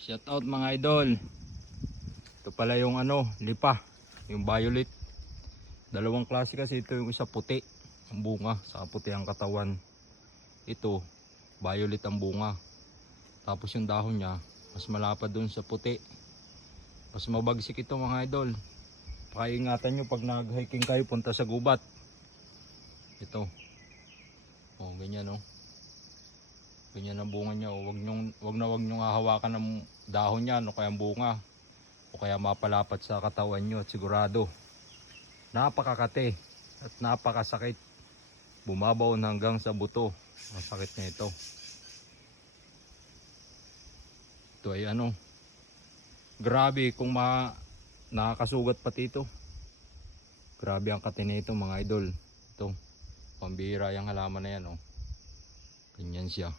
Shout out mga idol. Ito pala yung lipa, yung violet. Dalawang klase kasi ito, yung isa puti ang bunga, saka puti ang katawan. Ito violet ang bunga. Tapos yung dahon niya mas malapad dun sa puti. Mas mabagsik ito mga idol. Pakaingatan nyo pag nag-hiking kayo punta sa gubat. Ito. Oh, ganyan oh. Ganyan ang bunga niya. Wag nyong hahawakan ng dahon niya o kaya ang bunga. O kaya mapalapat sa katawan nyo at sigurado. Napakakate at napakasakit. Bumabaw hanggang sa buto. Ang sakit na ito. Ito ay grabe kung nakakasugat pati ito. Grabe ang kate nito mga idol. Ito. Pambihira yung halaman na yan oh. Ganyan siya.